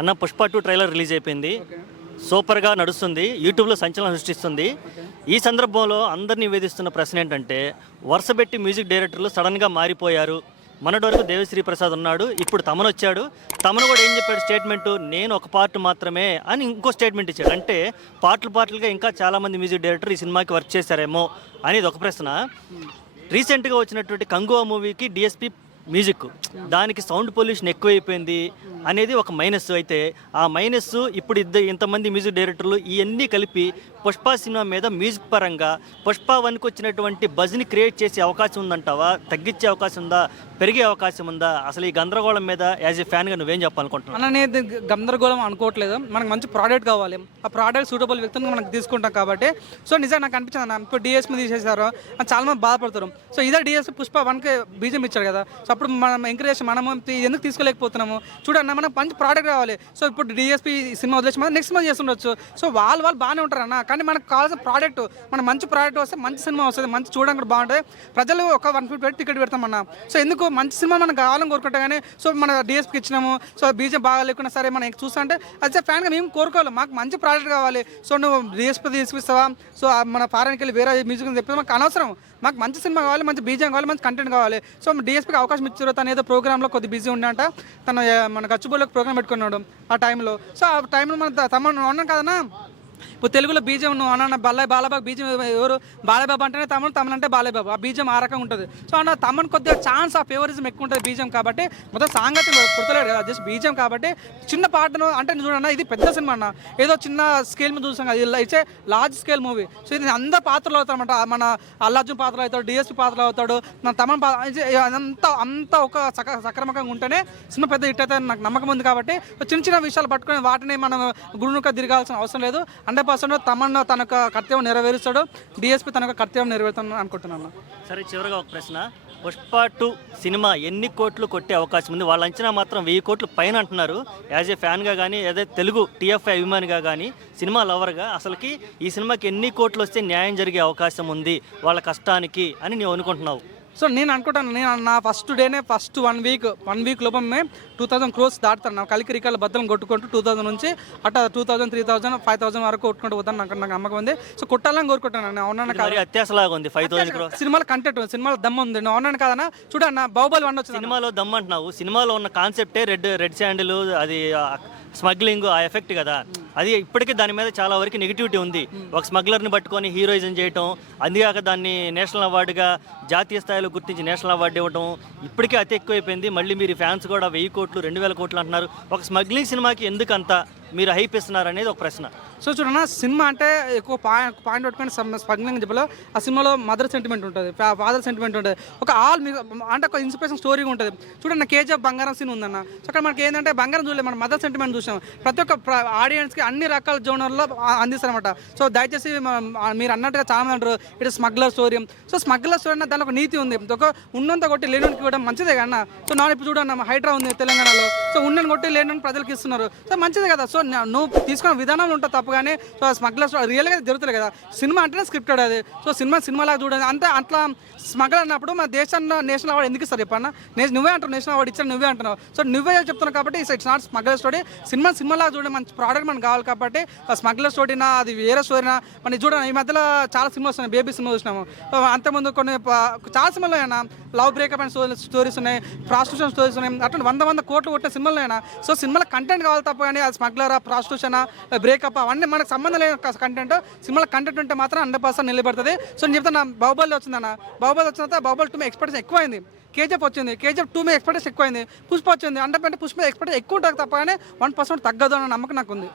అన్న Pushpa 2 trailer release అయిపోయింది. సూపర్గా నడుస్తుంది, యూట్యూబ్లో సంచలనం సృష్టిస్తుంది. ఈ సందర్భంలో అందరినీ వేధిస్తున్న ప్రశ్న ఏంటంటే, వరుసపెట్టి మ్యూజిక్ డైరెక్టర్లు సడన్గా మారిపోయారు. మొన్నటి వరకు దేవిశ్రీ ప్రసాద్ ఉన్నాడు, ఇప్పుడు తమన్ వచ్చాడు. తమన్ కూడా ఏం చెప్పాడు స్టేట్మెంటు, నేను ఒక పార్ట్ మాత్రమే అని ఇంకో స్టేట్మెంట్ ఇచ్చాడు. అంటే పార్ట్లుగా ఇంకా చాలామంది మ్యూజిక్ డైరెక్టర్ ఈ సినిమాకి వర్క్ చేశారేమో అనేది ఒక ప్రశ్న. రీసెంట్గా వచ్చినటువంటి కంగువా మూవీకి డిఎస్పి మ్యూజిక్, దానికి సౌండ్ పొల్యూషన్ ఎక్కువైపోయింది అనేది ఒక మైనస్. అయితే ఆ మైనస్ ఇప్పుడు ఇంతమంది మ్యూజిక్ డైరెక్టర్లు ఇవన్నీ కలిపి పుష్ప సినిమా మీద మ్యూజిక్ పరంగా పుష్ప 1కి వచ్చినటువంటి బజ్ని క్రియేట్ చేసే అవకాశం ఉందంటావా, తగ్గించే అవకాశం ఉందా, పెరిగే అవకాశం ఉందా? అసలు ఈ గందరగోళం మీద యాజ్ ఏ ఫ్యాన్గా నువ్వేం చెప్పాలనుకుంటున్నావు? అనేది గందరగోళం అనుకోవట్లేదు, మనకు మంచి ప్రోడక్ట్ కావాలి, ఆ ప్రోడక్ట్ సూటబుల్ వ్యక్తిని మనకు తీసుకుంటాం కాబట్టి. సో నిజంగా నాకు అనిపించింది అన్న, ఇప్పుడు డిఎస్పీ తీసేశారు, చాలా మంది బాధపడతారు. సో ఇదే డిఎస్పీ పుష్ప 1కి బీజం ఇచ్చాడు కదా, సో అప్పుడు మనం ఎంకరేజ్ మనము ఎందుకు తీసుకోలేకపోతున్నాము? చూడన్న, మనకు మంచి ప్రోడక్ట్ కావాలి. సో ఇప్పుడు డిఎస్పీ సినిమా వదిలేసి మనం నెక్స్ట్ సినిమా చేస్తుండొచ్చు. సో వాళ్ళు బాగానే ఉంటారు అన్న, కానీ మనకు కావాల్సిన ప్రోడక్ట్, మన మంచి ప్రోడక్ట్ వస్తే మంచి సినిమా వస్తుంది, మంచి చూడడానికి కూడా బాగుంటుంది. ప్రజలు ఒక 150 టికెట్ పెడతామన్నా. సో ఎందుకు మంచి సినిమా మనకు కావాలని కోరుకుంటా, కానీ సో మన డిఎస్పీకి ఇచ్చినాము, సో బీజం బాగా లేకున్నా సరే మనం చూస్తా అంటే అదే ఫ్యాన్గా మేము కోరుకోవాలి, మాకు మంచి ప్రోడక్ట్ కావాలి. సో నువ్వు డిఎస్పీ తీసుకొస్తావా, సో మన ఫారెన్కి వెళ్ళి వేరే మ్యూజిక్ చెప్పి మాకు అనవసరం. మాకు మంచి సినిమా కావాలి, మంచి బీజం కావాలి, మంచి కంటెంట్ కావాలి. సో డిఎస్పీకి అవకాశం ఇచ్చారు. తను ఏదో ప్రోగ్రామ్లో కొద్ది బిజీ ఉన్నంట, తను మన గచ్చిబోళ్ళకి ప్రోగ్రామ్ పెట్టుకున్నాడు ఆ టైంలో. సో ఆ టైంలో మన తమను ఉన్నాం కదన్నా, ఇప్పుడు తెలుగులో బీజం నువ్వు అన్న బాలబాబు బీజం ఎవరు, బాలబాబు అంటేనే తమన్ అంటే బాలబాబు, ఆ బీజం ఆ రకంగా ఉంటుంది. సో అన్న తమన్ కొద్దిగా ఛాన్స్ ఆఫ్ ఫేవరిజం ఎక్కువ ఉంటుంది బీజం కాబట్టి, మొత్తం సాంగతి పుడతలేడు కదా, జస్ట్ బీజం కాబట్టి చిన్న పాటను అంటే చూడన్న, ఇది పెద్ద సినిమా అన్న, ఏదో చిన్న స్కేల్ మీద చూసాం కదా, ఇచ్చే లార్జ్ స్కేల్ మూవీ. సో ఇది అందరు పాత్రలు అవుతారన్నమాట, మన అల్లార్జున్ పాత్రలు అవుతాడు, డిఎస్పీ పాత్రలు అవుతాడు, మన తమన్ అంతా ఒక సక్రమంగా ఉంటేనే సినిమా పెద్ద హిట్ అయితే నాకు నమ్మకం ఉంది. కాబట్టి చిన్న చిన్న విషయాలు పట్టుకొని వాటిని మనం గురునుక తిరగాల్సిన అవసరం లేదు. 100% తమన్ తన కర్తవ్యం నెరవేరుస్తాడు, డిఎస్పీ తన కర్తవ్యం నెరవేరుతాను అనుకుంటున్నాను. సరే, చివరిగా ఒక ప్రశ్న, పుష్ప 2 సినిమా ఎన్ని కోట్లు కొట్టే అవకాశం ఉంది? వాళ్ళ అంచనా మాత్రం 1000 కోట్ల పైన అంటున్నారు. యాజ్ ఏ ఫ్యాన్గా కానీ, ఏదైతే తెలుగు టీఎఫ్ఐ అభిమానిగా కానీ, సినిమా లవర్గా అసలుకి ఈ సినిమాకి ఎన్ని కోట్లు వస్తే న్యాయం జరిగే అవకాశం ఉంది వాళ్ళ కష్టానికి అని నువ్వు అనుకుంటున్నావు? సో నేను అనుకుంటాను, నేను నా ఫస్ట్ డేనే ఫస్ట్ 1 వీక్ లోపమే 2000 crores దాటుతాను. నా కలికి రికాల బద్దలు కొట్టుకుంటూ 2000 నుంచి అట్లా 2000, 3000, 5000 వరకు కొట్టుకుంటూ పోతాను. నాకు నమ్మకం ఉంది. సో కొట్టాలని కోరుకుంటాను. అవునన్నా కాదు, అత్యాసలాగా ఉంది 5000 crores. సినిమాలో కంటెంట్, సినిమాలో దమ్ ఉంది. అవునన్నా కాదన్నా, చూడన్న బాహుబలి 1 వచ్చింది, సినిమాలో దమ్ అంటున్నావు. సినిమాలో ఉన్న కాన్సెప్టే రెడ్ శాండిల్, అది స్మగ్లింగ్, ఆ ఎఫెక్ట్ కదా. అది ఇప్పటికీ దాని మీద చాలా వరకు నెగిటివిటీ ఉంది. ఒక స్మగ్లర్ని పట్టుకొని హీరోయిజం చేయటం, అందుకాక దాన్ని నేషనల్ అవార్డుగా జాతీయ స్థాయిలో గుర్తించి నేషనల్ అవార్డు ఇవ్వడం ఇప్పటికే అతి ఎక్కువైపోయింది. మళ్ళీ మీరు ఫ్యాన్స్ కూడా 1000 కోట్లు 2000 కోట్లు అంటున్నారు. ఒక స్మగ్లింగ్ సినిమాకి ఎందుకు అంత మీరు హైప్ ఇస్తున్నారు అనేది ఒక ప్రశ్న. సో చూడన్నా, సినిమా అంటే ఎక్కువ పాయింట్ పెట్టుకొని స్మగ్లింగ్ చెప్పలో ఆ సినిమాలో మదర్ సెంటిమెంట్ ఉంటుంది, ఫాదర్ సెంటిమెంట్ ఉంటుంది, ఒక అంటే ఒక ఇన్స్పిరేషన్ స్టోరీ ఉంటుంది. చూడండి, కేజీఎఫ్ బంగారం సీన్ ఉందన్న. సో అక్కడ మనకి ఏంటంటే బంగారం చూడలేదు, మన మదర్ సెంటిమెంట్ చూసాం. ప్రతి ఒక్క ఆడియన్స్కి అన్ని రకాల జోనర్లో అందిస్తారనమాట. సో దయచేసి మీరు అన్నట్టుగా చాలా మంది అంటారు ఇటు smuggler story. So smuggler story అన్న దానిలో ఒక నీతి ఉంది. ఒక ఉన్నంత కొట్టి లేనునికి కూడా మంచిదే కన్నా. సో నా ఇప్పుడు చూడన్న, హైడ్రా ఉంది తెలంగాణలో, సో ఉన్నని కొట్టి లేని ప్రజలకు ఇస్తున్నారు. సో మంచిదే కదా. సో నువ్వు తీసుకున్న విధానాలు ఉంటుంది తప్పు, కానీ సో స్మగ్లర్ రియల్గా జరుగుతుంది కదా. సినిమా అంటేనే స్క్రిప్టెడ్ అది. సో సినిమాలాగా చూడండి అంతే. అట్లా స్మగ్లర్ అన్నప్పుడు మన దేశాన్ని నేషనల్ అవార్డు ఎందుకు ఇస్తారు చెప్పన్నా? నువ్వే అంటావు నేషనల్ అవార్డు ఇచ్చాను, నువ్వే అంటున్నావు. సో నువ్వే చెప్తున్నావు కాబట్టి ఇట్స్ నాట్ స్మగ్లర్ స్టోరీ. సినిమాలాగా చూడండి, మంచి ప్రోడక్ట్ మనకు కావాలి కాబట్టి. స్మగ్లర్ స్టోరీనా అది వేరే స్టోరీనా మనం చూడండి. ఈ మధ్యలో చాలా సినిమా వస్తున్నాయి, బేబీ సినిమా చూసినాము. అంతకుముందు కొన్ని చాలా సినిమాలు అయినా లవ్ బ్రేకప్ అండ్ స్టోరీస్ ఉన్నాయి, ప్రాస్టిట్యూషన్ స్టోరీస్ ఉన్నాయి. అట్లా 100 కోట్లు కొట్టే సినిమాలు అయినా. సో సినిమాలో కంటెంట్ కావాలి తప్ప, కానీ అది స్మగ్లరా, ప్రాస్టిట్యూషన్, బ్రేకప్ అవన్నీ మనకు సంబంధం లేని కంటెంట్. సినిమాలో కంటెంట్ ఉంటే మాత్రం 100% నిలబడుతుంది. సో నేను చెప్తాను, బాహుబలి వచ్చిందన్న, బాహుబలి వచ్చిన తర్వాత బాహుబలి 2 ఎక్స్పెక్టేషన్ ఎక్కువైంది. కేజీఎఫ్ వచ్చింది, కేజీఎఫ్ 2 మీద ఎక్స్పెక్టేషన్ ఎక్కువైంది. పుష్ప వచ్చింది, అంటే పుష్ప ఎక్స్పెక్టేషన్ ఎక్కువ ఉంటుంది తప్ప, కానీ 1% తగ్గదు అన్న నమ్మకం నాకు ఉంది.